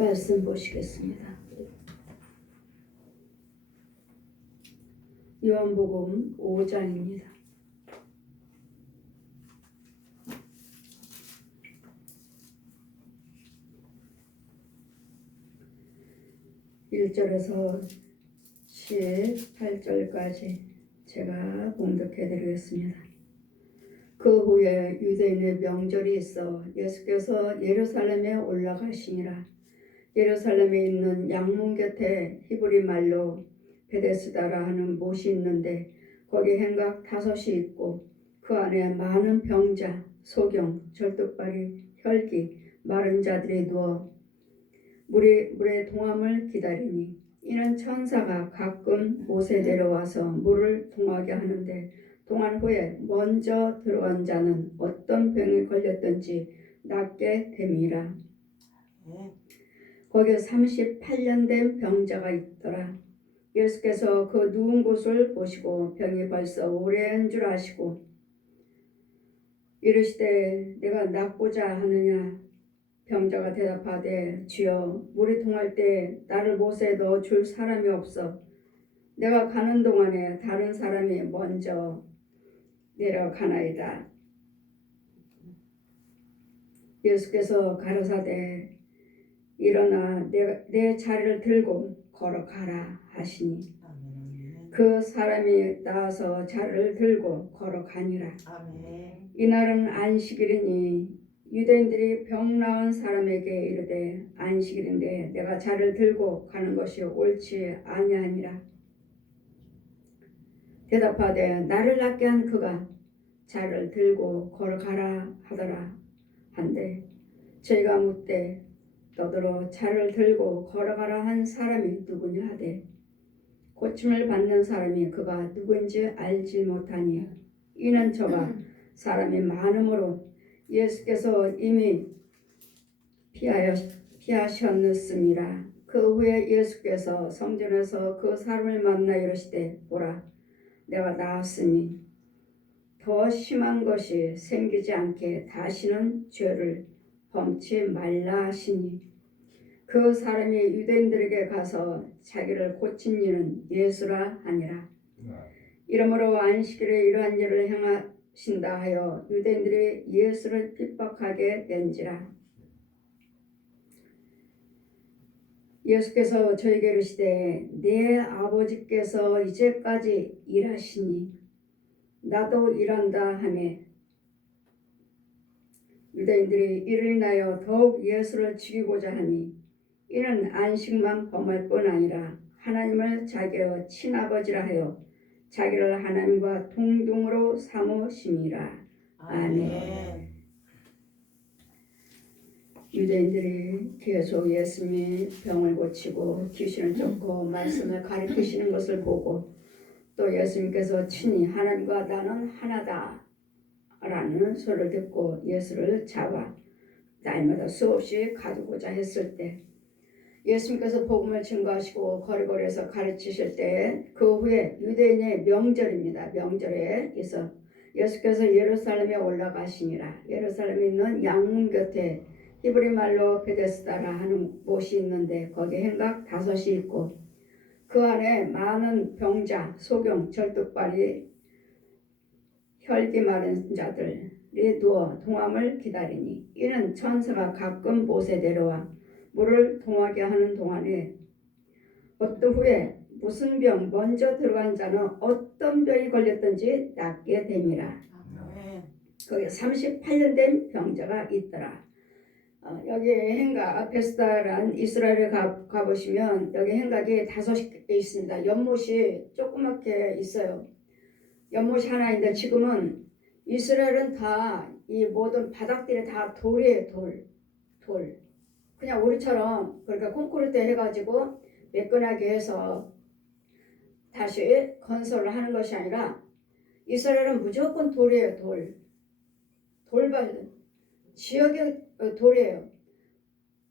말씀 보시겠습니다. 요한복음 5장입니다. 1절에서 18절까지 제가 봉독해 드리겠습니다. 그 후에 유대인의 명절이 있어 예수께서 예루살렘에 올라가시니라. 예루살렘에 있는 양문 곁에 히브리 말로 베데스다라 하는 못이 있는데 거기 행각 5이 있고 그 안에 많은 병자, 소경, 절뚝발이, 혈기, 마른 자들이 누워 물의 동함을 기다리니 이는 천사가 가끔 못에 내려와서 물을 동하게 하는데 동한 후에 먼저 들어간 자는 어떤 병에 걸렸든지 낫게 됨이라. 거기에 38년 된 병자가 있더라. 예수께서 그 누운 곳을 보시고 병이 벌써 오래인 줄 아시고 이르시되 내가 낫고자 하느냐. 병자가 대답하되 주여 물이 동할 때 나를 못에 넣어 줄 사람이 없어 내가 가는 동안에 다른 사람이 먼저 내려가나이다. 예수께서 가로사대 일어나 내 자리를 들고 걸어가라 하시니 그 사람이 나와서 자리를 들고 걸어가니라. 이날은 안식일이니 유대인들이 병 나은 사람에게 이르되 안식일인데 내가 자리를 들고 가는 것이 옳지 아니하니라. 대답하되 나를 낫게 한 그가 자리를 들고 걸어가라 하더라 한데 저희가 묻되 너더러 자리를 들고 걸어가라 한 사람이 누구냐 하되 고침을 받는 사람이 그가 누구인지 알지 못하니 이는 저가 사람이 많음으로 예수께서 이미 피하셨느씀이라. 그 후에 예수께서 성전에서 그 사람을 만나 이르시되 보라 내가 나았으니 더 심한 것이 생기지 않게 다시는 죄를 범치 말라 하시니 그 사람이 유대인들에게 가서 자기를 고친 이는 예수라 하니라. 이러므로 안식일에 이러한 일을 행하신다 하여 유대인들이 예수를 핍박하게 된지라. 예수께서 저에게 이르시되 내 아버지께서 이제까지 일하시니 나도 일한다 하며 유대인들이 이를 인하여 더욱 예수를 죽이고자 하니 이는 안식만 범할 뿐 아니라 하나님을 자기의 친아버지라 하여 자기를 하나님과 동등으로 삼으심이라. 아멘. 유대인들이 계속 예수님이 병을 고치고 귀신을 쫓고 말씀을 가르치시는 것을 보고 또 예수님께서 친히 하나님과 나는 하나다 라는 소리를 듣고 예수를 잡아 날마다 수없이 가두고자 했을 때 예수님께서 복음을 증거하시고 거리거리에서 가르치실 때 그 후에 유대인의 명절입니다. 명절에 있어 예수께서 예루살렘에 올라가시니라. 예루살렘에 있는 양문 곁에 히브리 말로 베데스다라 하는 못이 있는데 거기에 행각 5이 있고 그 안에 많은 병자, 소경, 절뚝발이, 혈기 마른 자들이 누워 동함을 기다리니 이는 천사가 가끔 못에 내려와 물을 동하게 하는 동안에 어떤 후에 무슨 병 먼저 들어간 자는 어떤 병이 걸렸든지 낫게 됨이라. 거기 38년 된 병자가 있더라. 여기 행각 베스다란 이스라엘에 가보시면 여기 행각이 5개 있습니다. 연못이 조그맣게 있어요. 연못이 하나 있는데 지금은 이스라엘은 다 이 모든 바닥들이 다 돌이에요. 돌. 그냥 우리처럼 그러니까 콘크리트 해가지고 매끈하게 해서 다시 건설을 하는 것이 아니라 이스라엘은 무조건 돌이에요. 돌발 지역의 돌이에요.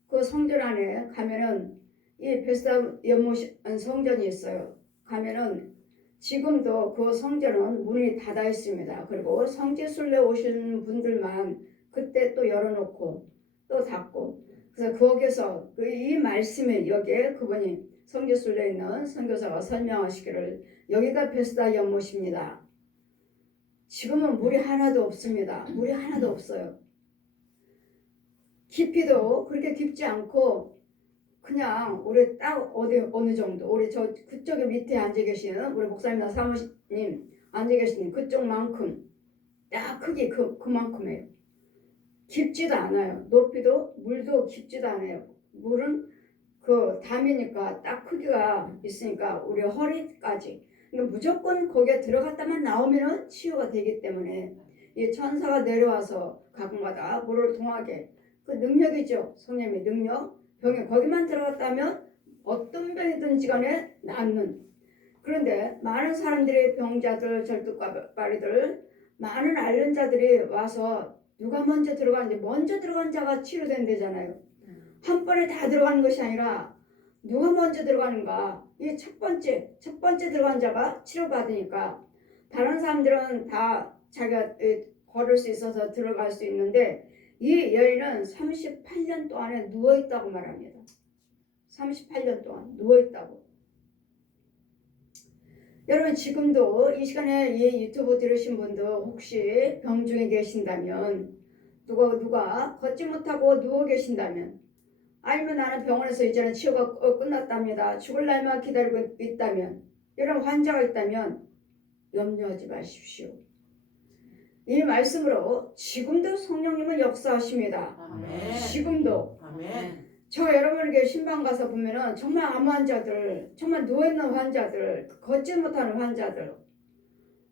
그 성전 안에 가면은 이 베스다 연못 성전이 있어요. 가면은 지금도 그 성전은 문이 닫아 있습니다. 그리고 성지순례 오시는 분들만 그때 또 열어놓고 또 닫고 그래서 거기서 이 말씀에 여기에 그분이 성지순례 있는 선교사가 설명하시기를 여기가 베스다 연못입니다. 지금은 물이 하나도 없습니다. 물이 하나도 없어요. 깊이도 그렇게 깊지 않고 그냥 우리 딱 어느 정도 우리 저 그쪽에 밑에 앉아 계시는 우리 목사님이나 사모님 앉아 계시는 그쪽만큼 딱 크기 그만큼이에요. 깊지도 않아요. 높이도 물도 깊지도 않아요. 물은 그 담이니까 딱 크기가 있으니까 우리 허리까지. 그러니까 무조건 거기에 들어갔다만 나오면은 치유가 되기 때문에 이 천사가 내려와서 가끔가다 물을 통하게 그 능력이죠. 성령의 능력. 병에 거기만 들어갔다면 어떤 병이든지 간에 낫는. 그런데 많은 사람들이 병자들, 절뚝발이들, 많은 앓는 자들이 와서 누가 먼저 들어가는지 먼저 들어간 자가 치료된대잖아요. 한 번에 다 들어가는 것이 아니라 누가 먼저 들어가는가. 이 첫 번째 들어간 자가 치료받으니까 다른 사람들은 다 자기가 걸을 수 있어서 들어갈 수 있는데 이 여인은 38년 동안에 누워있다고 말합니다. 38년 동안 누워있다고. 여러분 지금도 이 시간에 이 유튜브 들으신 분들 혹시 병 중에 계신다면 누가 걷지 못하고 누워 계신다면 아니면 나는 병원에서 이제는 치료가 끝났답니다. 죽을 날만 기다리고 있다면 이런 환자가 있다면 염려하지 마십시오. 이 말씀으로 지금도 성령님은 역사하십니다. 아멘. 지금도. 아멘. 저 여러분에게 신방 가서 보면은 정말 암 환자들, 정말 누워있는 환자들, 걷지 못하는 환자들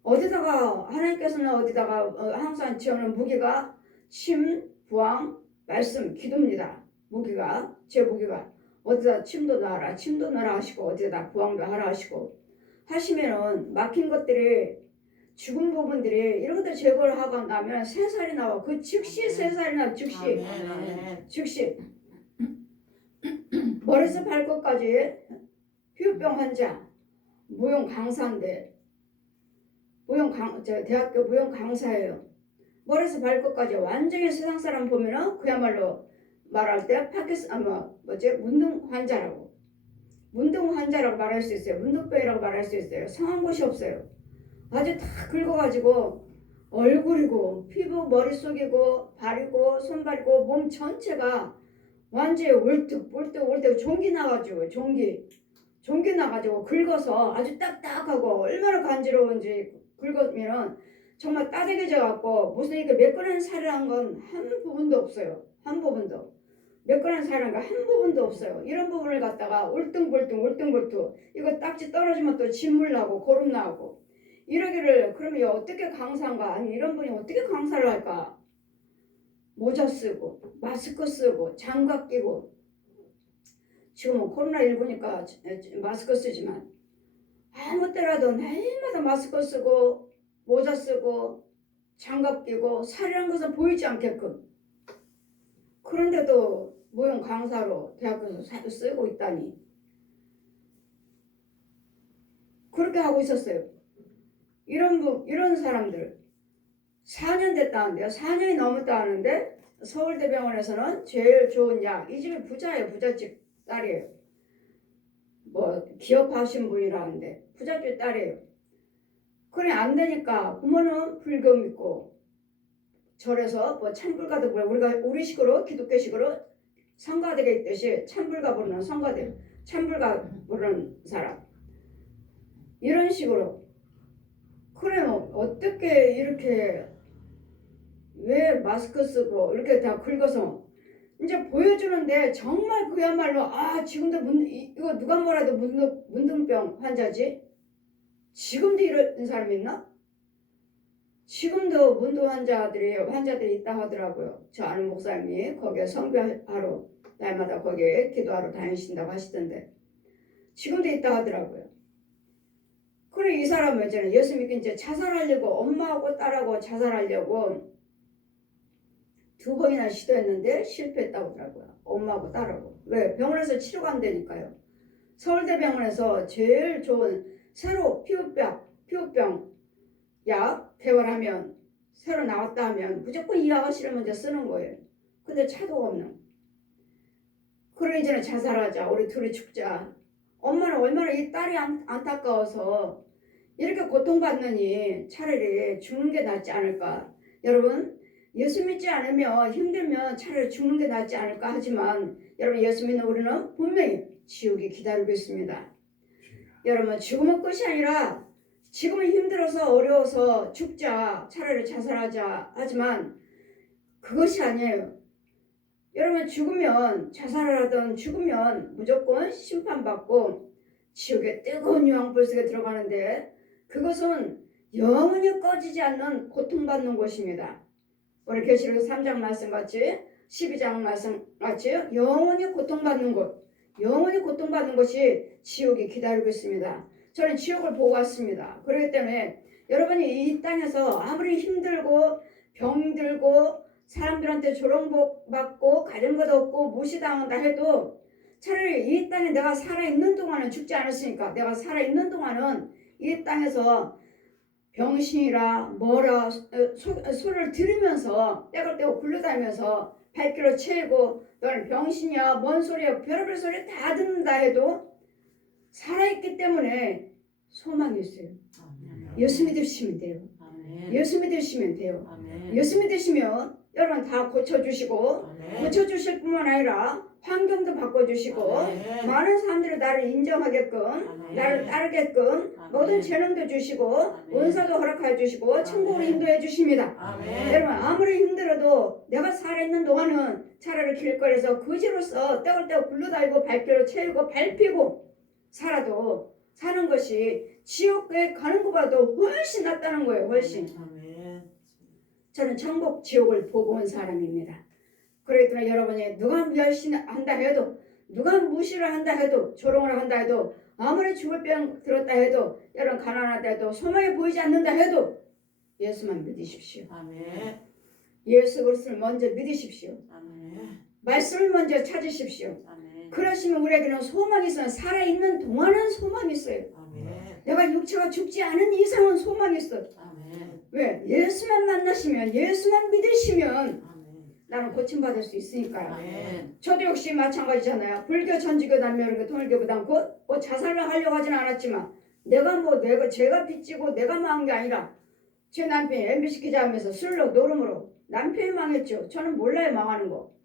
어디다가 하나님께서는 어디다가 항상 지어놓은 무기가 침, 부항, 말씀, 기도입니다. 무기가 제 무기가 어디다 침도 넣어라 하시고 어디다 부항도 하라 하시고 하시면은 막힌 것들이 죽은 부분들이 이런 것들 제거를 하고 나면 새살이 나와. 그 즉시 새살이 나. 즉시. 아멘. 즉시. 머리에서 발끝까지 피부병 환자 무용 강사인데 대학교 무용 강사예요. 머리에서 발끝까지 완전히 세상 사람 보면은 그야말로 말할 때 문둥 환자라고. 문둥 환자라고 말할 수 있어요. 문둥병이라고 말할 수 있어요. 성한 곳이 없어요. 아주 다 긁어가지고 얼굴이고 피부 머릿속이고 발이고 손발이고 몸 전체가 완전히 울뚝 종기 나가지고 종기 나가지고 긁어서 아주 딱딱하고 얼마나 간지러운지 긁으면은 정말 따뜻해져 갖고 무슨 이렇게 매끈한 살이란 건 한 부분도 없어요. 한 부분도 매끈한 살이란 건 한 부분도 없어요. 이런 부분을 갖다가 울퉁불퉁 이거 딱지 떨어지면 또 진물 나고 고름 나고 이러기를 그러면 어떻게 강사인가 아니 이런 분이 어떻게 강사를 할까. 모자 쓰고 마스크 쓰고 장갑 끼고 지금은 코로나19니까 마스크 쓰지만 아무 때라도 날마다 마스크 쓰고 모자 쓰고 장갑 끼고 살이라는 것은 보이지 않게끔 그런데도 무용 강사로 대학교에서 쓰고 있다니 그렇게 하고 있었어요. 이런 사람들 4년 됐다는데요. 4년이 넘었다 하는데 서울대병원에서는 제일 좋은 약, 이 집이 부자예요. 부잣집 딸이에요. 뭐 기업하신 분이라는데 부잣집 딸이에요. 그래 안 되니까 부모는 불교 믿고 절에서 뭐 찬불가도 뭐야 우리식으로 기독교식으로 성가대가 있듯이 찬불가 부르는 성가대, 찬불가 부르는 사람 이런 식으로 그래 뭐 어떻게 이렇게 왜 마스크 쓰고 이렇게 다 긁어서 이제 보여주는데 정말 그야말로 지금도 이거 누가 뭐라도 문둥병 환자지? 지금도 이런 사람이 있나? 지금도 문둥 환자들이 있다 하더라고요. 저 아는 목사님이 거기에 선교하러 날마다 거기에 기도하러 다니신다고 하시던데 지금도 있다 하더라고요. 그래 이 사람은 있잖아요. 예수 믿기 이제 자살하려고 엄마하고 딸하고 자살하려고 2번이나 시도했는데 실패했다고 하더라고요. 엄마하고 딸하고. 왜? 병원에서 치료가 안 되니까요. 서울대병원에서 제일 좋은 새로 피부병 약 개발하면 새로 나왔다 하면 무조건 이 약을 실으면 이제 쓰는 거예요. 근데 차도가 없는. 그러기 전에 자살하자. 우리 둘이 죽자. 엄마는 얼마나 이 딸이 안타까워서 이렇게 고통받느니 차라리 죽는 게 낫지 않을까. 여러분, 예수 믿지 않으면 힘들면 차라리 죽는 게 낫지 않을까 하지만 여러분, 예수 믿는 우리는 분명히 지옥이 기다리고 있습니다. 여러분, 죽음은 끝이 아니라 지금은 힘들어서 어려워서 죽자, 차라리 자살하자 하지만 그것이 아니에요. 여러분, 죽으면 자살을 하든 죽으면 무조건 심판받고 지옥의 뜨거운 유황불 속에 들어가는데 그것은 영원히 꺼지지 않는 고통받는 곳입니다. 우리 계시록 3장 말씀같이 12장 말씀같이 영원히 고통받는 곳, 영원히 고통받는 것이 지옥이 기다리고 있습니다. 저는 지옥을 보고 왔습니다. 그렇기 때문에 여러분이 이 땅에서 아무리 힘들고 병들고 사람들한테 조롱복 받고 가진 것 없고 무시당한다 해도 차라리 이 땅에 내가 살아있는 동안은 죽지 않았으니까 내가 살아있는 동안은 이 땅에서 병신이라 뭐라 소리를 들으면서 때가 떼고 굴러다니면서 발길을 채우고 너는 병신이야 뭔 소리야 별의별 소리 다 듣는다 해도 살아있기 때문에 소망이 있어요. 예수 믿으시면 돼요. 예수 믿으시면 돼요. 예수 믿으시면 여러분 다 고쳐주시고 고쳐주실 뿐만 아니라 환경도 바꿔주시고 많은 사람들이 나를 인정하게끔 나를 따르게끔 모든 재능도 주시고 은사도 허락해 주시고 천국으로 인도해 주십니다. 여러분 아무리 힘들어도 내가 살아있는 동안은 차라리 길거리에서 거지로서 떼굴떼굴 굴러다니고 발길로 채우고 밟히고 살아도 사는 것이 지옥에 가는 것보다 훨씬 낫다는 거예요. 훨씬. 저는 천국 지옥을 보고 온 사람입니다. 그러니까 여러분이 누가 멸시한다 해도 누가 무시를 한다 해도 조롱을 한다 해도 아무리 죽을 병 들었다 해도 여러분 가난하다 해도 소망이 보이지 않는다 해도 예수만 믿으십시오. 예수 그리스도를 먼저 믿으십시오. 말씀을 먼저 찾으십시오. 그러시면 우리에게는 소망이 있어요. 살아있는 동안은 소망이 있어요. 내가 육체가 죽지 않은 이상은 소망이 있어요. 왜? 예수만 만나시면 예수만 믿으시면 나는 고침받을 수 있으니까요. 저도 역시 마찬가지잖아요. 불교, 천주교, 남녀, 통일교, 부담고 뭐 자살을 하려고 하진 않았지만 제가 빚지고 내가 망한 게 아니라 제 남편이 MBC 기자하면서 술로 노름으로 남편이 망했죠. 저는 몰라요 망하는 거.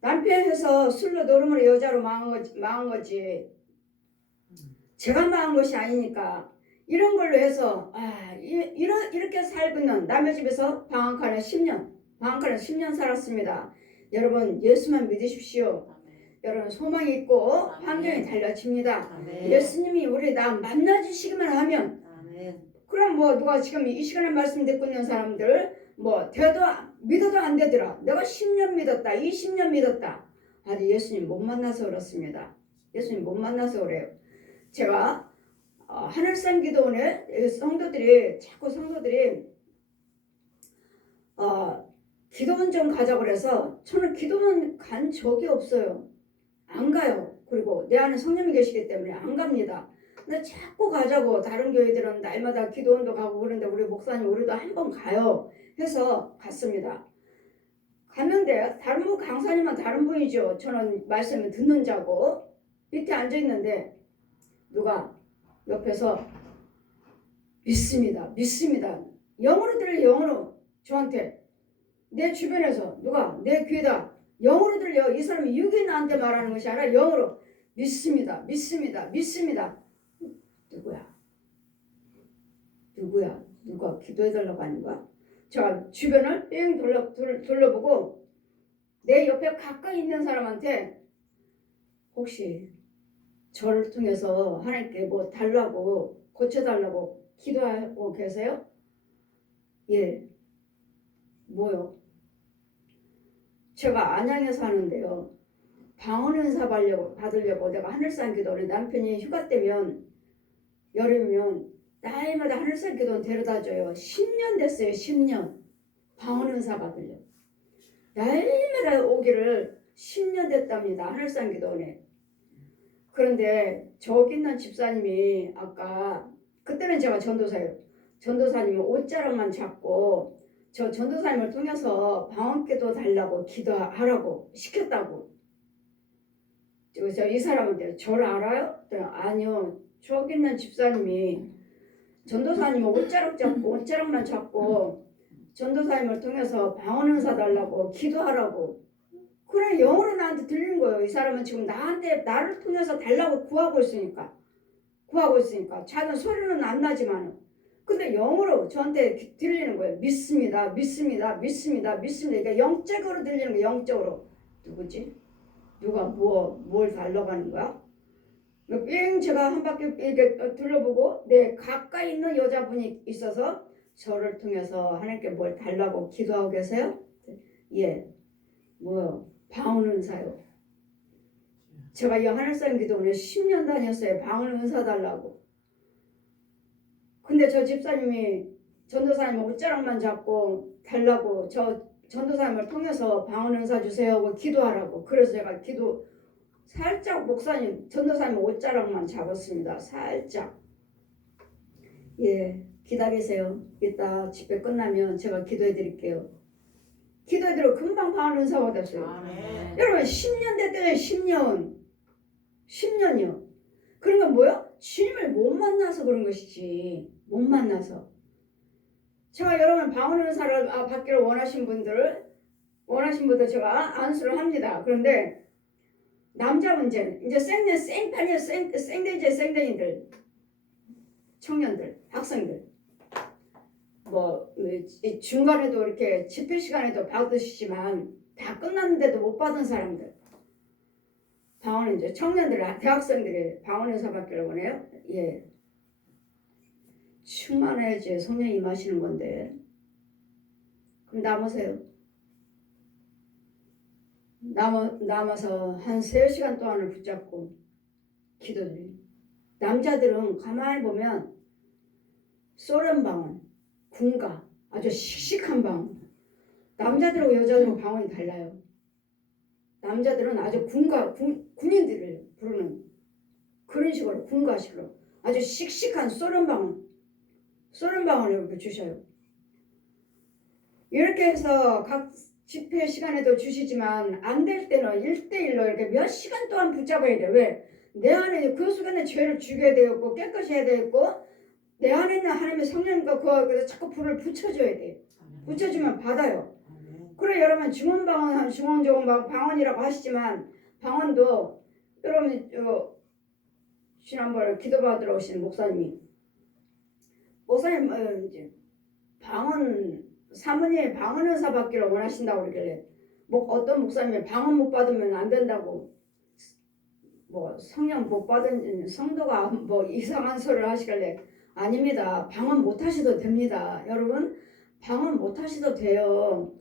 남편이 해서 술로 노름으로 여자로 망한 거지. 제가 망한 것이 아니니까 이런 걸로 해서 이렇게 살고는 남의 집에서 방학하는 10년 살았습니다. 여러분 예수만 믿으십시오. 여러분 소망이 있고 환경이 달라집니다. 예수님이 우리 나 만나주시기만 하면 그럼 뭐 누가 지금 이 시간에 말씀 듣고 있는 사람들 뭐 믿어도 안 되더라. 내가 10년 믿었다 20년 믿었다. 아직 예수님 못 만나서 그렇습니다. 예수님 못 만나서 그래요. 제가 하늘산 기도원에 성도들이 기도원 좀 가자고 그래서 저는 기도원 간 적이 없어요. 안 가요. 그리고 내 안에 성령이 계시기 때문에 안 갑니다. 근데 자꾸 가자고 다른 교회들은 날마다 기도원도 가고 그런데 우리 목사님 우리도 한번 가요 해서 갔습니다. 갔는데 다른 분 강사님은 다른 분이죠. 저는 말씀을 듣는 자고 밑에 앉아있는데 누가 옆에서 믿습니다. 영어로 들려 영어로 저한테 내 주변에서 누가 내 귀에다 영어로 들려. 이 사람이 유괴 나한테 말하는 것이 아니라 영어로 믿습니다. 누가 기도해달라고 하는 거야? 제가 주변을 뺑 둘러보고 내 옆에 가까이 있는 사람한테 혹시 저를 통해서 하나님께 뭐 달라고 고쳐달라고 기도하고 계세요? 예. 뭐요? 제가 안양에 사는데요. 방언 은사 받으려고 내가 하늘산 기도를 남편이 휴가 때면 여름이면 날마다 하늘산 기도 데려다줘요. 10년 됐어요. 10년. 방언 은사 받으려고. 날마다 오기를 10년 됐답니다. 하늘산 기도원에. 그런데 저기 있는 집사님이 아까 그때는 제가 전도사예요. 전도사님은 옷자락만 잡고 저 전도사님을 통해서 방언기도 달라고 기도하라고 시켰다고. 그래서 이 사람한테 저를 알아요? 아니요. 저기 있는 집사님이 전도사님 옷자락만 잡고 전도사님을 통해서 방언 은사 달라고 기도하라고 그래 영어로 나한테 들리는 거예요. 이 사람은 지금 나를 통해서 달라고 구하고 있으니까 작은 소리는 안 나지만 근데 영어로 저한테 들리는 거예요. 믿습니다. 그러니까 영적으로 들리는 거예요. 영적으로. 누구지? 누가 뭘 달라고 하는 거야? 삥 제가 한 바퀴 이렇게 둘러보고 가까이 있는 여자분이 있어서 저를 통해서 하나님께 뭘 달라고 기도하고 계세요? 예. 방언 은사요. 제가 이 하늘산 기도원에 10년 다녔어요. 방언 은사 달라고. 근데 저 집사님이 전도사님 옷자락만 잡고 달라고 저 전도사님을 통해서 방언 은사 주세요 하고 기도하라고. 그래서 제가 살짝 목사님 전도사님 옷자락만 잡았습니다. 살짝. 예, 기다리세요. 이따 집회 끝나면 제가 기도해 드릴게요. 기도해드리고 금방 방언 은사가 됐어요. 아멘. 여러분 10년 됐대요. 10년이요. 그러니까 뭐야? 주님을 못 만나서 그런 것이지. 못 만나서. 제가 여러분 방언 은사를 받기를 원하신 분들 제가 안수를 합니다. 그런데 남자 문제는 이제 생대이들 청년들 학생들 중간에도 이렇게 집회 시간에도 받으시지만 다 끝났는데도 못 받은 사람들 방언은 이제 청년들 대학생들이 방언 은사 받기를 원해요. 예. 충만해야지 성령이 임하시는 건데 그럼 남으세요. 남아서 한 3시간 동안을 붙잡고 기도드려요. 남자들은 가만히 보면 소련 방언, 군가, 아주 씩씩한 방언. 남자들하고 여자들하고 방언이 달라요. 남자들은 아주 군인들을 부르는 그런 식으로 군가식으로 아주 씩씩한 소련 방언을 이렇게 주셔요. 이렇게 해서 각 집회 시간에도 주시지만 안 될 때는 1대1로 이렇게 몇 시간 동안 붙잡아야 돼. 왜? 내 안에 그 속에는 죄를 죽여야 되겠고 깨끗이 해야 되겠고 내 안에 있는 하나님의 성령과 그거 자꾸 불을 붙여줘야 돼. 붙여주면 받아요. 그래 여러분 중원방언 중원적인 방언이라고 하시지만 방언도 여러분 지난번에 기도받으러 오신 목사님 이제 사모님이 방언 은사 받기를 원하신다고 그러길래 어떤 목사님이 방언 못 받으면 안 된다고 성령 못 받은 성도가 이상한 소리를 하시길래 아닙니다. 방언 못 하셔도 됩니다. 여러분 방언 못 하셔도 돼요.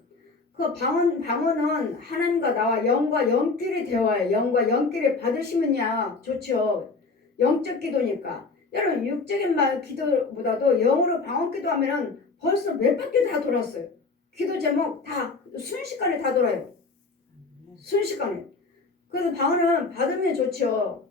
그 방언은 하나님과 나와 영과 영끼리 대화해. 영과 영끼리 받으시면야 좋죠. 영적 기도니까. 여러분 육적인 기도보다도 영으로 방언 기도하면은 벌써 몇 바퀴 다 돌았어요. 기도 제목 다 순식간에 다 돌아요. 순식간에. 그래서 방언은 받으면 좋죠.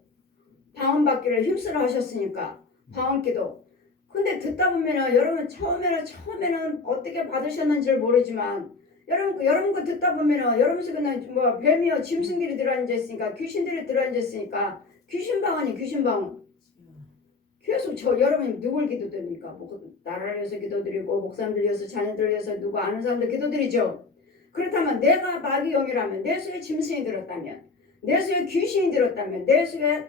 방언 받기를 힘쓰러 하셨으니까 방언 기도. 근데 듣다 보면은 여러분 처음에는 어떻게 받으셨는지를 모르지만 여러분 거 듣다 보면은 여러분 속에는 뱀이요 짐승들이 들어앉아 있으니까 귀신들이 들어앉아 있으니까 귀신 방언이 귀신 방언. 계속 여러분이 누굴 기도드립니까? 나라를 위해서 기도드리고 목사님들 위해서 자녀들 위해서 누구 아는 사람들 기도드리죠. 그렇다면 내가 마귀 영이라면 내 속에 짐승이 들었다면 내 속에 귀신이 들었다면 내 속에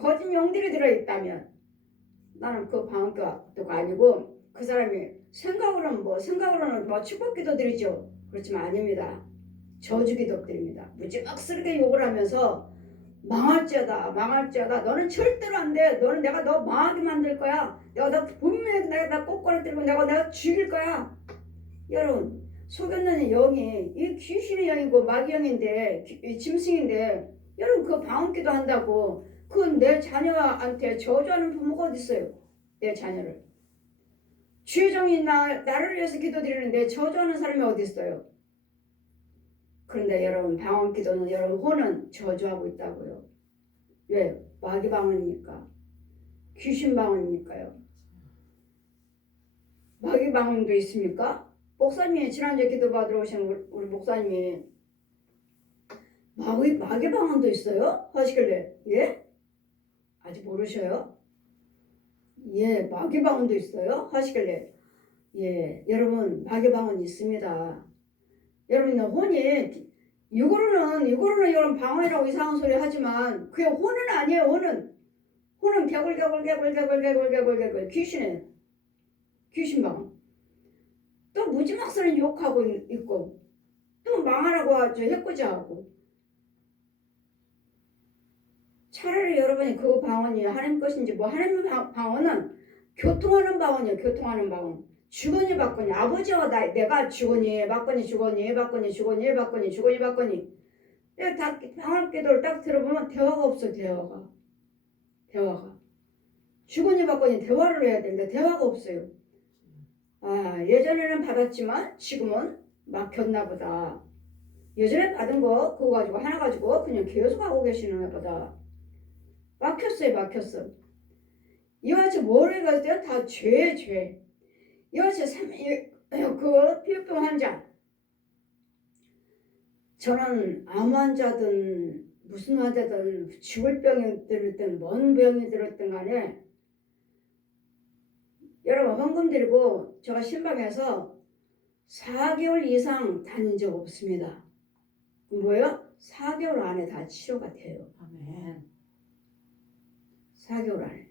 거짓 영들이 들어있다면 나는 그 방언교가 아니고 그 사람이 생각으로는 축복 기도 드리죠. 그렇지만 아닙니다. 저주 기도 드립니다. 무지막스럽게 욕을 하면서 망할지어다 너는 절대로 안 돼. 내가 너 망하게 만들 거야. 분명히 내가 꼬꼬를 들고 내가 죽일 거야. 여러분 속였는 영이 이 귀신의 영이고 마귀 영인데 짐승인데 여러분 그 방언기도 한다고 그 내 자녀한테 저주하는 부모가 어디 있어요? 내 자녀를 주의정이 나를 위해서 기도드리는데 저주하는 사람이 어디 있어요? 그런데 여러분 방언기도는 여러분 혼은 저주하고 있다고요. 왜? 마귀 방언이니까 귀신 방언이니까요. 마귀 방언도 있습니까? 목사님이 지난주에 기도 받으러 오신 우리 목사님이 마귀 방언도 있어요? 하시길래 예? 아직 모르셔요? 예, 마귀 방언도 있어요? 하시길래 예, 여러분 마귀 방언 있습니다. 여러분 혼이 육으로는 이런 방언이라고 이상한 소리 하지만 그게 혼은 아니에요. 혼은 개굴 귀신이에요. 귀신 방언. 또 무지막지는 욕하고 있고 또 망하라고 하죠. 해코지하고. 차라리 여러분이 그 방언이 하나님 것인지 뭐 하나님 방언은 교통하는 방언이에요. 교통하는 방언. 주거니 받거니 아버지와 내가 주거니 받거니 내가 다 방언 기도를 딱 들어보면 대화가 없어. 대화가 주거니 받거니 대화를 해야 되는데 대화가 없어요. 아, 예전에는 받았지만 지금은 막혔나 보다. 예전에 받은 거 그거 가지고 하나 가지고 그냥 계속 하고 계시는 보다. 막혔어. 이와 같이 뭐를 가질 때는 다 죄. 이와 같이 그 피부병 환자. 저는 암 환자든 무슨 환자든 죽을 병이 들었든 뭔 병이 들었든 간에 여러분 헌금 드리고 제가 신방에서 4개월 이상 다닌 적 없습니다. 뭐예요? 4개월 안에 다 치료가 돼요. 아멘. 4개월 안에.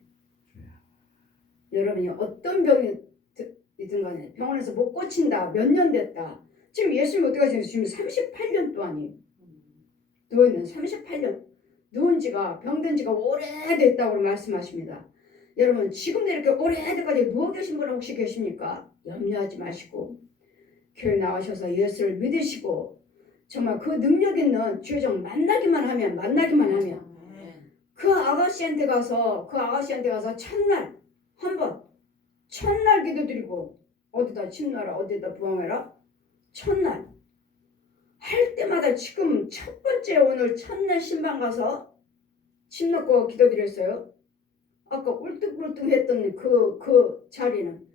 여러분이 어떤 병이든 간에 병원에서 못 고친다. 몇 년 됐다. 지금 예수님 어떻게 하세요? 지금 38년 동안이에요. 누워있는 38년. 누운 지가 병든 지가 오래됐다고 말씀하십니다. 여러분 지금도 이렇게 오래때까지 누워 계신 분 혹시 계십니까? 염려하지 마시고 교회 나오셔서 예수를 믿으시고 정말 그 능력 있는 주의 종 만나기만 하면 그 아가씨한테 가서 첫날 한번 첫날 기도드리고 어디다 침놔라 어디다 부항해라 첫날 할 때마다 지금 첫 번째 오늘 첫날 신방 가서 침 놓고 기도드렸어요. 아까 울뚝불뚝 했던 그 자리는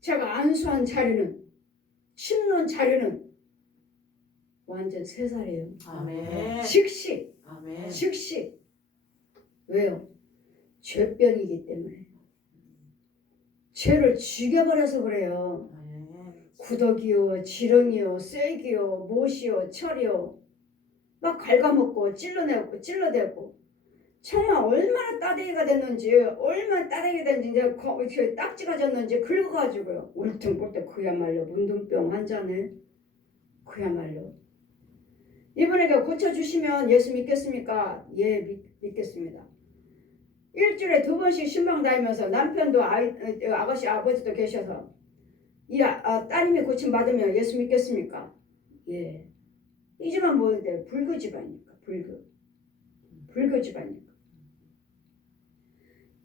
제가 안수한 자리는 침 놓은 자리는 완전 새 살이에요. 아멘. 즉시 아멘. 즉시 왜요? 죄병이기 때문에 죄를 죽여버려서 그래요. 구더기요 지렁이요 쐐기요 못이요 철이요 막 갉아먹고 찔러대고 정말 얼마나 따대기가 됐는지 이제 딱지가 졌는지 긁어가지고요 울퉁불퉁 그야말로 문둥병 환자네. 그야말로 이분에게 고쳐주시면 예수 믿겠습니까? 예 믿겠습니다. 일주일에 2번씩 신방 다니면서 남편도 아가씨 아버지도 계셔서 따님이 고침 받으면 예수 믿겠습니까? 예. 이 집안 뭐인데 불교 집안이니까 불교 집안이니까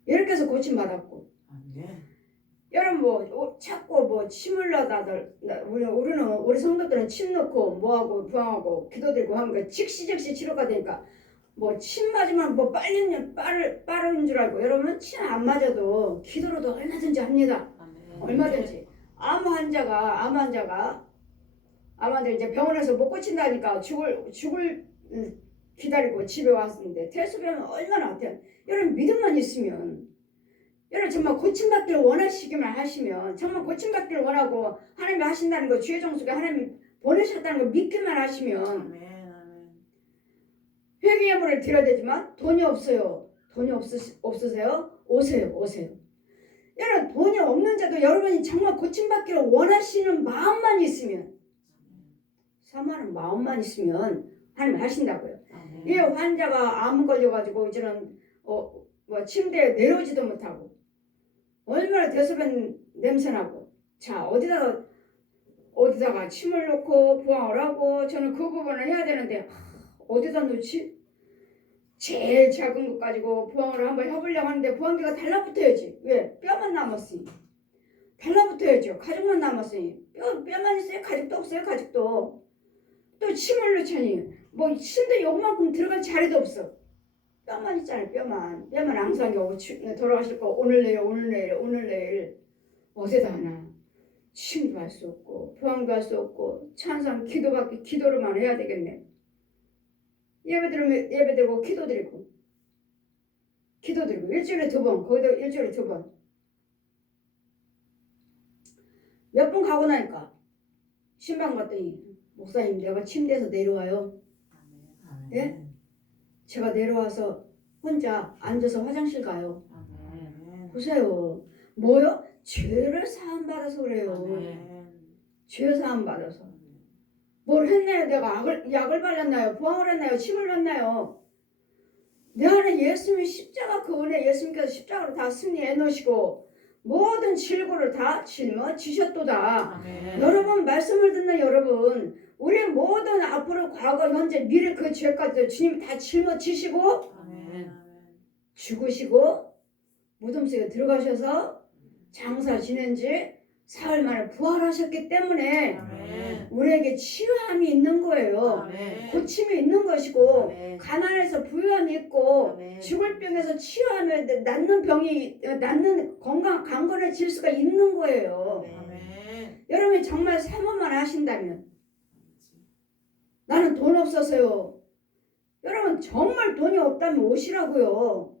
이렇게 해서 고침 받았고 여러분 자꾸 침 흘러다들 우리 성도들은 침 넣고 뭐하고 부항하고 기도드리고 하는 거 즉시 치료가 되니까 침 맞으면 빠른 줄 알고 여러분 침 안 맞아도 기도로도 얼마든지 합니다. 얼마든지. 암 환자가 이제 병원에서 못 고친다니까 죽을 기다리고 집에 왔는데 태수병은 얼마나 어때요? 여러분 믿음만 있으면 여러분 정말 고침받기를 원하시기만 하시면 정말 고침받기를 원하고 하나님이 하신다는 거 주의 종속에 하나님이 보내셨다는 거 믿기만 하시면 회개 예물을 드려야 되지만 돈이 없어요. 돈이 없으세요? 오세요. 여러분 돈이 없는 자도 여러분이 정말 고침받기를 원하시는 마음만 있으면 사모하는 마음만 있으면 하나님 하신다고요. 이 환자가 암 걸려가지고 이제는 침대에 내려오지도 못하고 얼마나 대소변 냄새나고 자 어디다가 침을 놓고 부항을 하고 저는 그 부분을 해야 되는데 어디다 놓지? 제일 작은 것 가지고 부항을 한번 해보려고 하는데 부항기가 달라붙어야지. 왜? 뼈만 남았으니. 달라붙어야죠. 가죽만 남았으니. 뼈만 있어요? 가죽도 없어요? 가죽도. 또 침을 넣자니 침대 요만큼 들어갈 자리도 없어. 뼈만 있잖아요. 뼈만 앙상이 오고 돌아가실 거 오늘 내일 어디다 하나. 침도 할 수 없고 부항도 할 수 없고 찬성 기도로만 해야 되겠네. 예배드리고 기도드리고 일주일에 2번, 거기도 일주일에 2번. 몇 번 가고 나니까 신방 갔더니 목사님 내가 침대에서 내려와요. 예? 제가 내려와서 혼자 앉아서 화장실 가요. 보세요. 뭐요? 죄를 사함받아서 그래요. 죄 사함받아서. 뭘 했나요? 내가 약을 발랐나요? 부항을 했나요? 침을 놨나요? 내 안에 예수님이 십자가 그 은혜 예수님께서 십자가로 다 승리해 놓으시고 모든 질고를 다 짊어지셨도다. 여러분 말씀을 듣는 여러분 우리 모든 앞으로 과거 현재 미래 그 죄까지도 주님이 다 짊어지시고 죽으시고 무덤 속에 들어가셔서 장사 지낸 지 사흘 만에 부활하셨기 때문에 우리에게 치유함이 있는 거예요. 고침이 있는 것이고 가난해서 부유함이 있고 죽을 병에서 치유하면 낫는 건강 강건해질 수가 있는 거예요. 여러분이 정말 사모만 하신다면 나는 돈 없어서요. 여러분 정말 돈이 없다면 오시라고요.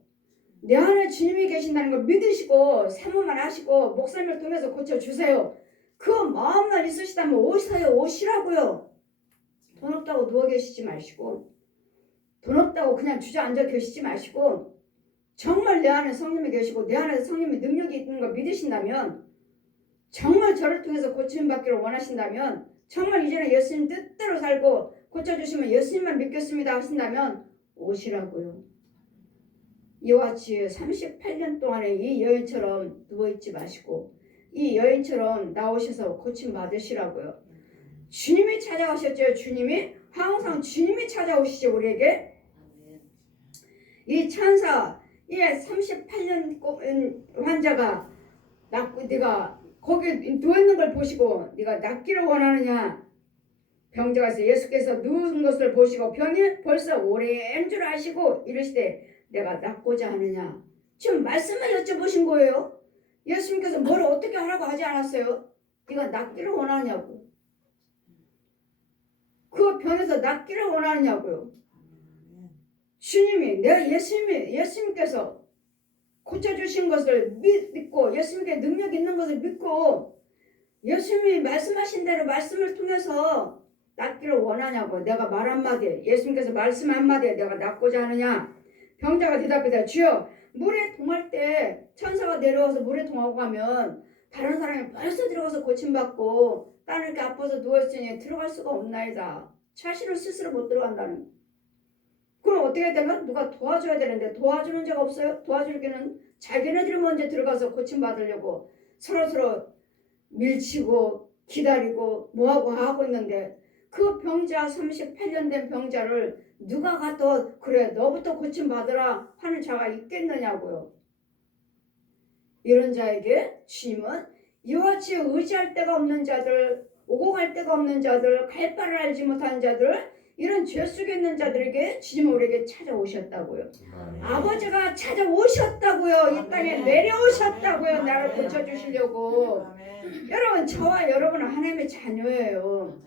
내 안에 주님이 계신다는 걸 믿으시고 사모만 하시고 목사님을 통해서 고쳐주세요. 그 마음만 있으시다면 오시라고요. 돈 없다고 누워 계시지 마시고 돈 없다고 그냥 주저앉아 계시지 마시고 정말 내 안에 성령이 계시고 내 안에 성령의 능력이 있는 걸 믿으신다면 정말 저를 통해서 고침 받기를 원하신다면 정말 이제는 예수님 뜻대로 살고 고쳐주시면 예수님만 믿겠습니다 하신다면 오시라고요. 이와 같이 38년 동안에 이 여인처럼 누워있지 마시고 이 여인처럼 나오셔서 고침 받으시라고요. 주님이 찾아오셨죠. 주님이 항상 주님이 찾아오시죠. 우리에게 이 천사 이 38년 환자가 네가 거기 누워있는 걸 보시고 네가 낫기를 원하느냐. 병자가 있어 예수께서 누운 것을 보시고 병이 벌써 오래인 줄 아시고 이르시되 내가 낫고자 하느냐. 지금 말씀을 여쭤보신 거예요. 예수님께서 뭘 어떻게 하라고 하지 않았어요. 네가 낫기를 원하느냐고. 그 병에서 낫기를 원하느냐고요. 주님이 내가 예수님께서 고쳐주신 것을 믿고 예수님께 능력 있는 것을 믿고 예수님이 말씀하신 대로 말씀을 통해서 낫기를 원하냐고. 내가 말 한마디 예수님께서 말씀 한마디에 내가 낫고자 하느냐. 병자가 대답했다. 주여 물에 동할 때 천사가 내려와서 물에 동하고 가면 다른 사람이 벌써 들어가서 고침받고 나는 이렇게 아파서 누워있으니 들어갈 수가 없나이다. 자신을 스스로 못 들어간다는. 그럼 어떻게 해야 되나? 누가 도와줘야 되는데 도와주는 자가 없어요. 도와줄 게는 자기네들이 먼저 들어가서 고침받으려고 서로 밀치고 기다리고 뭐하고 하고 있는데 그 병자 38년 된 병자를 누가 가서 그래 너부터 고침받으라 하는 자가 있겠느냐고요. 이런 자에게 주님은 이와 같이 의지할 데가 없는 자들 오고 갈 데가 없는 자들 갈 바를 알지 못하는 자들 이런 죄 속에 있는 자들에게 주님은 우리에게 찾아오셨다고요. 아버지가 찾아오셨다고요. 이 땅에 내려오셨다고요. 나를 고쳐주시려고. 여러분 저와 여러분은 하나님의 자녀예요.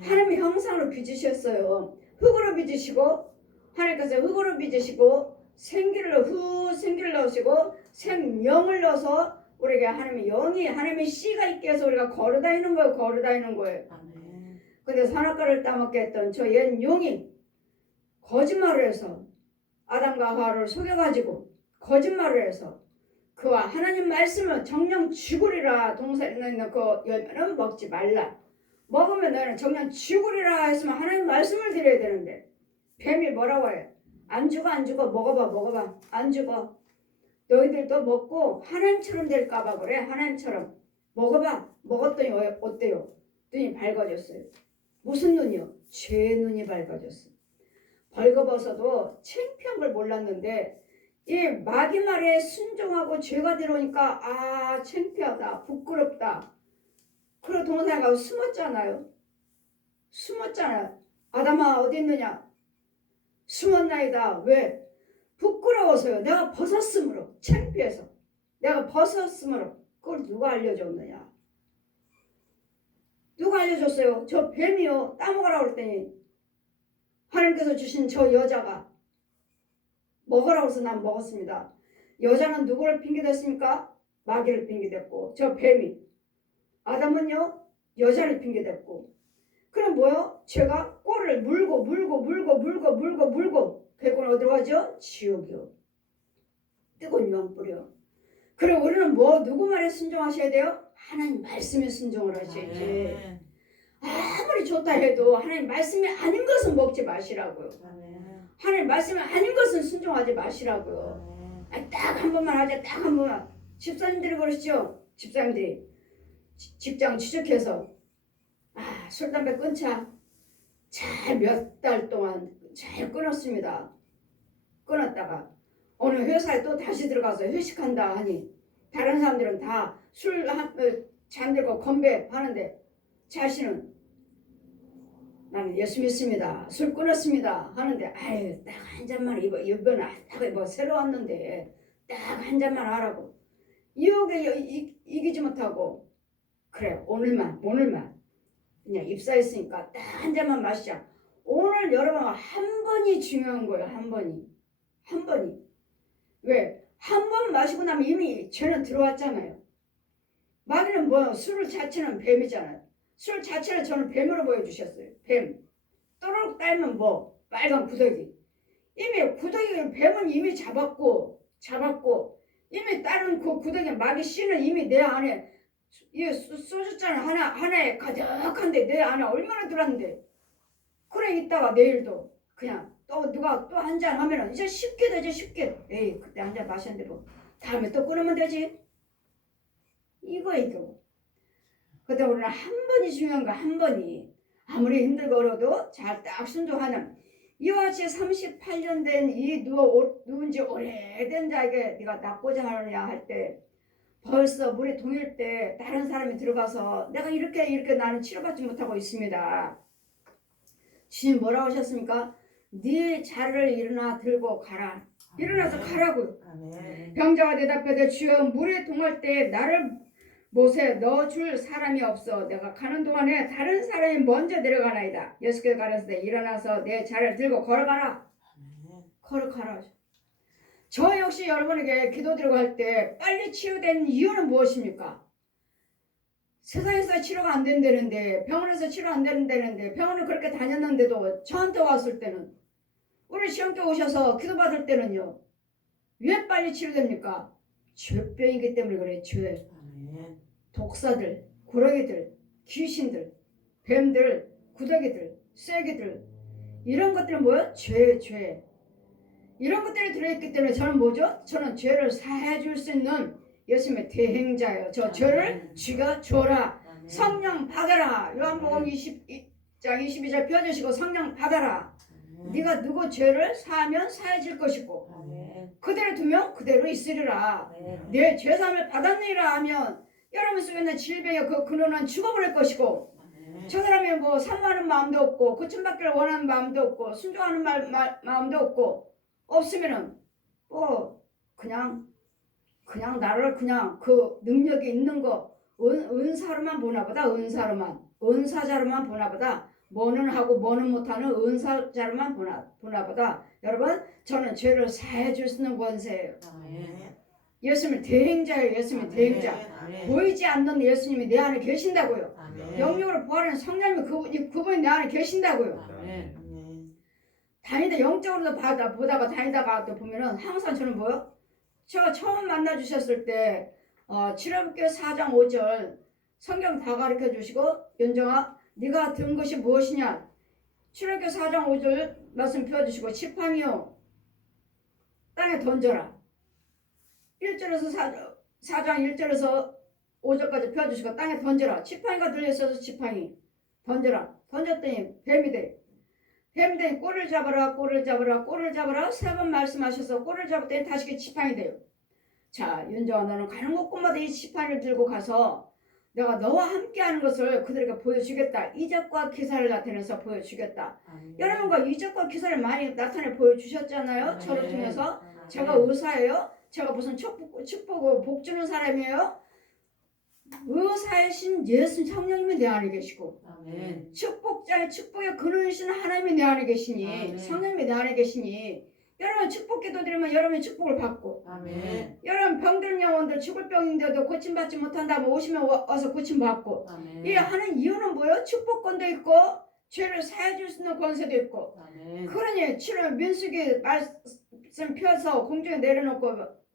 하나님의 형상으로 빚으셨어요. 흙으로 빚으시고 하나님께서 흙으로 빚으시고 생기를 넣으시고 생명을 넣어서 우리에게 하나님의 영이 하나님의 씨가 있게 해서 우리가 걸어다니는 거예요. 근데 선악과를 따먹게 했던 저 옛 용이 거짓말을 해서 아담과 하와를 속여가지고 거짓말을 해서 그와 하나님 말씀은 정령 죽으리라 동사에 있는 그 열매는 먹지 말라. 먹으면 너는 정녕 죽으리라 했으면 하나님 말씀을 드려야 되는데 뱀이 뭐라고 해요? 안 죽어 먹어봐 안 죽어. 너희들도 먹고 하나님처럼 될까봐 그래. 하나님처럼 먹어봐. 먹었더니 어때요? 눈이 밝아졌어요. 무슨 눈이요? 죄의 눈이 밝아졌어요. 벌거벗어도 창피한 걸 몰랐는데 이 마귀 말에 순종하고 죄가 들어오니까 아 창피하다 부끄럽다. 그리고 동생이 가서 숨었잖아요. 아담아 어디 있느냐? 숨었나이다. 왜? 부끄러워서요. 내가 벗었으므로 창피해서 내가 벗었으므로. 그걸 누가 알려줬느냐? 누가 알려줬어요? 저 뱀이요. 따먹으라고 그랬더니 하나님께서 주신 저 여자가 먹으라고 해서 난 먹었습니다. 여자는 누구를 핑계댔습니까? 마귀를 핑계댔고 저 뱀이 아담은요 여자를 핑계댔고 그럼 뭐요? 죄가 꼴을 물고 결국은 어디로 가죠? 지옥이요. 뜨거운 유황불이요. 그럼 우리는 뭐 누구 말에 순종하셔야 돼요? 하나님 말씀에 순종을 하셔야지. 아무리 좋다 해도 하나님 말씀이 아닌 것은 먹지 마시라고요. 하나님 말씀이 아닌 것은 순종하지 마시라고요. 딱 한 번만 하자. 딱 한 번만. 집사님들이 그러시죠? 집사님들이 직장 취직해서 술 담배 끊자. 잘 몇 달 동안 잘 끊었습니다. 끊었다가 어느 회사에 또 다시 들어가서 회식한다 하니 다른 사람들은 다 술 잠들고 건배하는데 자신은 나는 예수 믿습니다. 술 끊었습니다. 하는데 아유 딱 한 잔만 이번에 딱 뭐 새로 왔는데 딱 한 잔만 하라고 유혹에 이기지 못하고 그래 오늘만 그냥 입사했으니까 딱 한 잔만 마시자. 오늘 여러분 한 번이 중요한 거예요. 한 번이 왜? 한 번 마시고 나면 이미 죄는 들어왔잖아요. 마귀는 뭐 술 자체는 뱀이잖아요. 술 자체를 저는 뱀으로 보여주셨어요. 뱀. 또르륵 딸면 뭐 빨간 구더기. 이미 구더기 뱀은 이미 잡았고 이미 다른 그 구더기 마귀 씨는 이미 내 안에 이 소주잔 하나에 가득한데 내 안에 얼마나 들었는데 그래 있다가 내일도 그냥 또 누가 또 한 잔 하면은 이제 쉽게 되지 쉽게 에이 그때 한 잔 마셨는데 뭐 다음에 또 끊으면 되지 이거 그때 우리는 한 번이 중요한 거 한 번이 아무리 힘들고 어려도 잘 딱 순종하는 이와 같이 38년 된 이 누군지 오래된 자에게 네가 낫고자 하느냐 할 때 벌써 물이 동일 때 다른 사람이 들어가서 내가 이렇게 나는 치료받지 못하고 있습니다. 주님 뭐라고 하셨습니까? 네 자리를 일어나 들고 가라. 일어나서 가라고. 병자가 대답하되 주여 물에 동할 때 나를 못에 넣어줄 사람이 없어. 내가 가는 동안에 다른 사람이 먼저 내려가나이다. 예수께서 가라사대 일어나서 내 자리를 들고 걸어가라. 걸어가라. 저 역시 여러분에게 기도드리고 할 때 빨리 치유된 이유는 무엇입니까? 세상에서 치료가 안 된다는데 병원에서 치료 안 된다는데 병원을 그렇게 다녔는데도 저한테 왔을 때는 우리 시험때 오셔서 기도받을 때는요 왜 빨리 치료됩니까? 죄병이기 때문에 그래. 죄. 독사들, 구렁이들, 귀신들, 뱀들, 구더기들, 쐐기들 이런 것들은 뭐예요? 죄. 이런 것들이 들어있기 때문에 저는 뭐죠? 저는 죄를 사해줄 수 있는 예수님의 대행자예요. 저 죄를 죽여줘라. 성령 받아라. 요한복음 22장 22절 펴주시고 성령 받아라. 네가 누구 죄를 사하면 사해질 것이고 그대로 두면 그대로 있으리라. 내 죄사함을 받았느니라 하면 여러분 속에 있는 질병의 그 근원은 죽어버릴 것이고 저 사람이 뭐 산만한 마음도 없고 고침받기를 원하는 마음도 없고 순종하는 마음도 없고 없으면은 뭐 그냥 나를 그냥 그 능력이 있는 거 은사로만 보나보다 은사자로만 보나보다 뭐는 하고 뭐는 못하는 은사자로만 보나보다 여러분 저는 죄를 사해 줄 수 있는 권세예요. 예수님은 대행자예요. 예수님은 대행자. 보이지 않는 예수님이 내 안에 계신다고요. 영역으로 부활하는 성령님이 그분이 내 안에 계신다고요. 다니다 영적으로도 보다가 다니다가 또 보면은 항상 저는 뭐요? 제가 처음 만나 주셨을 때 출애굽기 4장 5절 성경 다 가르쳐 주시고 연정아 네가 든 것이 무엇이냐? 출애굽기 4장 5절 말씀 펴주시고 지팡이요 땅에 던져라. 1절에서 4장 1절에서 5절까지 펴주시고 땅에 던져라. 지팡이가 들려있어서 지팡이 던져라. 던졌더니 뱀이 돼. 뱀이 꼴을 잡아라. 세 번 말씀하셔서 꼴을 잡았더니 다시 지팡이 돼요. 자, 윤정아 너는 가는 곳곳마다 이 지팡이를 들고 가서 내가 너와 함께하는 것을 그들에게 보여주겠다. 이적과 기사를 나타내서 보여주겠다. 여러분과 이적과 기사를 많이 나타내 보여주셨잖아요. 저를 통해서. 제가 의사예요. 제가 무슨 축복을 복 주는 사람이에요. 의사이신 예수 성령님이 내 안에 계시고 아멘. 축복자의 축복의 근원이신 하나님이 내 안에 계시니 아멘. 성령님이 내 안에 계시니 여러분 축복 기도 드리면 여러분이 축복을 받고 아멘. 여러분 병든 영혼들 죽을 병인데도 고침받지 못한다면 오시면 와서 고침받고 아멘. 이 하는 이유는 뭐예요? 축복권도 있고 죄를 사해줄 수 있는 권세도 있고 아멘. 그러니 치료 민수기 말씀 펴서 공중에 내려놓고